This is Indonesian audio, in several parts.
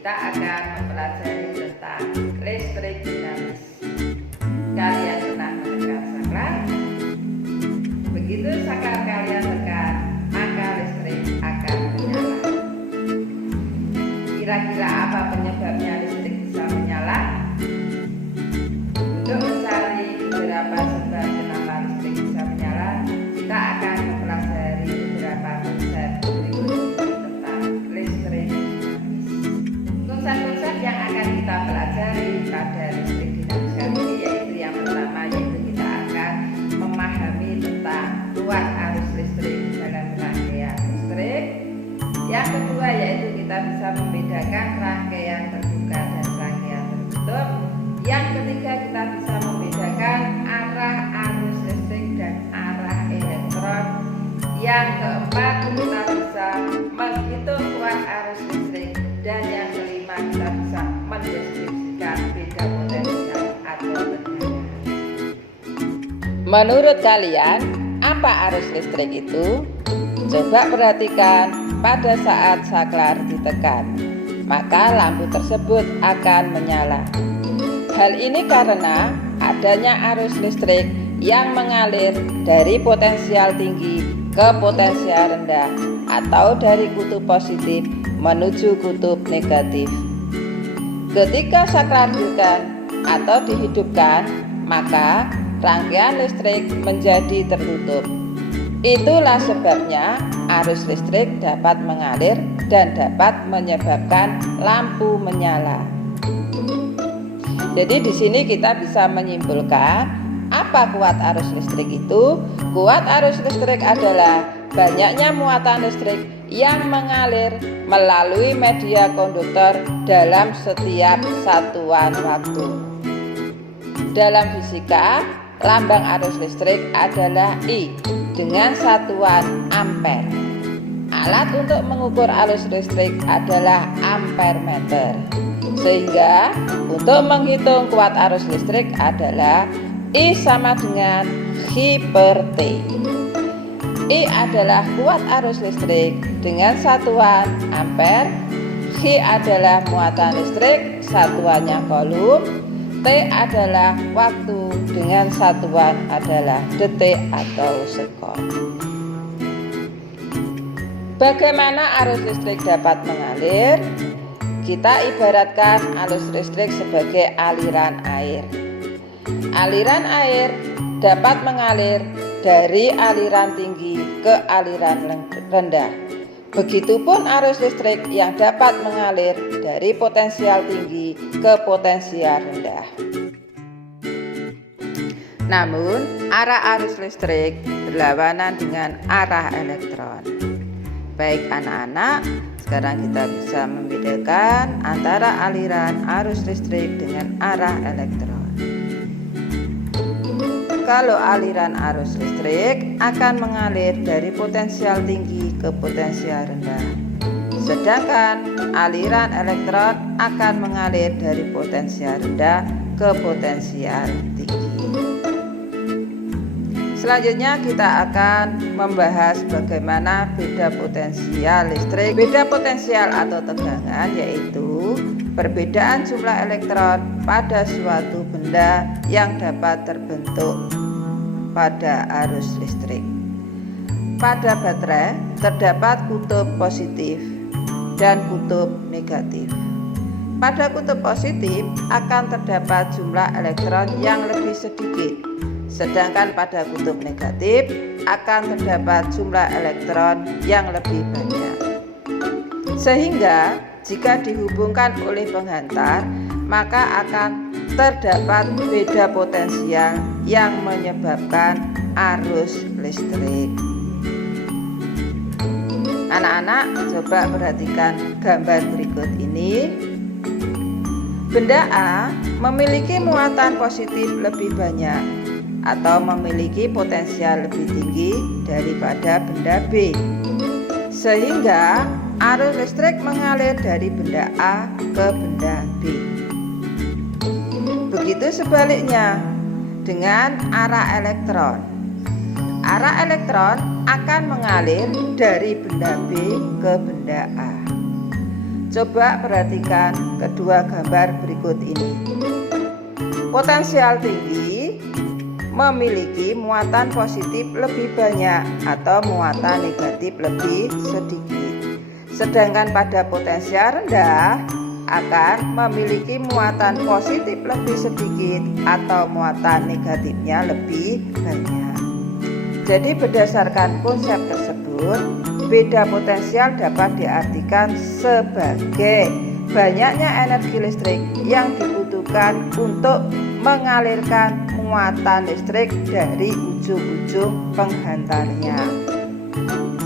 kita akan mempelajari tentang listrik dinamis. Kalian pernah mendengar saklar? Begitu saklar kalian tekan, maka listrik akan menyala. Kira-kira apa penyebabnya listrik bisa menyala? Untuk mencari beberapa sebab kenapa listrik bisa menyala, kita akan mempelajari beberapa konsep berikut tentang listrik dinamis. Konsep-konsep yang akan kita pelajari pada listrik dinamis kali ini yaitu yang pertama, yaitu kita akan memahami tentang kuat arus listrik dalam rangkaian listrik. Yang kedua, yaitu kita bisa membedakan rangkaian terbuka dan rangkaian tertutup. Yang ketiga, kita bisa membedakan arah arus listrik dan arah elektron. Yang keempat, kita bisa menghitung kuat arus listrik. Dan yang kelima, kita bisa mendeskripsikan beda potensial atau tekanan. Menurut kalian, apa arus listrik itu? Coba perhatikan pada saat saklar ditekan, maka lampu tersebut akan menyala. Hal ini karena adanya arus listrik yang mengalir dari potensial tinggi ke potensial rendah atau dari kutub positif menuju kutub negatif. Ketika saklar ditekan atau dihidupkan, maka rangkaian listrik menjadi tertutup. Itulah sebabnya arus listrik dapat mengalir dan dapat menyebabkan lampu menyala. Jadi di sini kita bisa menyimpulkan apa kuat arus listrik itu? Kuat arus listrik adalah banyaknya muatan listrik yang mengalir melalui media konduktor dalam setiap satuan waktu. Dalam fisika, lambang arus listrik adalah I dengan satuan ampere. Alat untuk mengukur arus listrik adalah ampere meter. Sehingga untuk menghitung kuat arus listrik adalah I sama dengan I per T. I adalah kuat arus listrik dengan satuan ampere. I adalah muatan listrik, satuannya coulomb. T adalah waktu dengan satuan adalah detik atau sekon. Bagaimana arus listrik dapat mengalir? Kita ibaratkan arus listrik sebagai aliran air. Aliran air dapat mengalir dari aliran tinggi ke aliran rendah. Begitupun arus listrik yang dapat mengalir dari potensial tinggi ke potensial rendah. Namun, arah arus listrik berlawanan dengan arah elektron. Baik anak-anak, sekarang kita bisa membedakan antara aliran arus listrik dengan arah elektron. Kalau aliran arus listrik akan mengalir dari potensial tinggi ke potensial rendah, sedangkan aliran elektron akan mengalir dari potensial rendah ke potensial tinggi. Selanjutnya kita akan membahas bagaimana beda potensial listrik. Beda potensial atau tegangan yaitu perbedaan jumlah elektron pada suatu benda yang dapat terbentuk pada arus listrik. Pada baterai terdapat kutub positif dan kutub negatif. Pada kutub positif akan terdapat jumlah elektron yang lebih sedikit, sedangkan pada kutub negatif akan terdapat jumlah elektron yang lebih banyak. Sehingga jika dihubungkan oleh penghantar, maka akan terdapat beda potensial yang menyebabkan arus listrik. Anak-anak, coba perhatikan gambar berikut ini. Benda A memiliki muatan positif lebih banyak atau memiliki potensial lebih tinggi daripada benda B, sehingga arus listrik mengalir dari benda A ke benda B. Begitu sebaliknya dengan arah elektron. Arah elektron akan mengalir dari benda B ke benda A. Coba perhatikan kedua gambar berikut ini. Potensial tinggi memiliki muatan positif lebih banyak atau muatan negatif lebih sedikit. Sedangkan pada potensial rendah akan memiliki muatan positif lebih sedikit atau muatan negatifnya lebih banyak. Jadi berdasarkan konsep tersebut, beda potensial dapat diartikan sebagai banyaknya energi listrik yang dibutuhkan untuk mengalirkan muatan listrik dari ujung-ujung penghantarnya.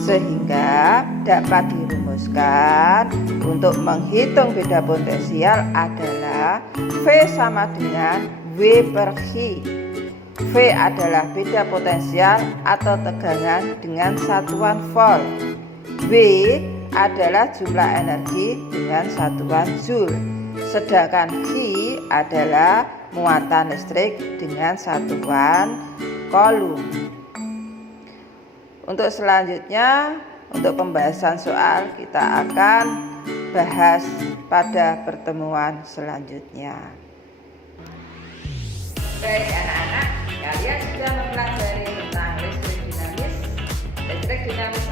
Sehingga dapat dirumuskan untuk menghitung beda potensial adalah V sama dengan W per Hi. V adalah beda potensial atau tegangan dengan satuan volt. W adalah jumlah energi dengan satuan joule. Sedangkan Hi adalah muatan listrik dengan satuan coulomb. Untuk selanjutnya, untuk pembahasan soal kita akan bahas pada pertemuan selanjutnya. Baik anak-anak, kalian sudah mempelajari tentang listrik dinamis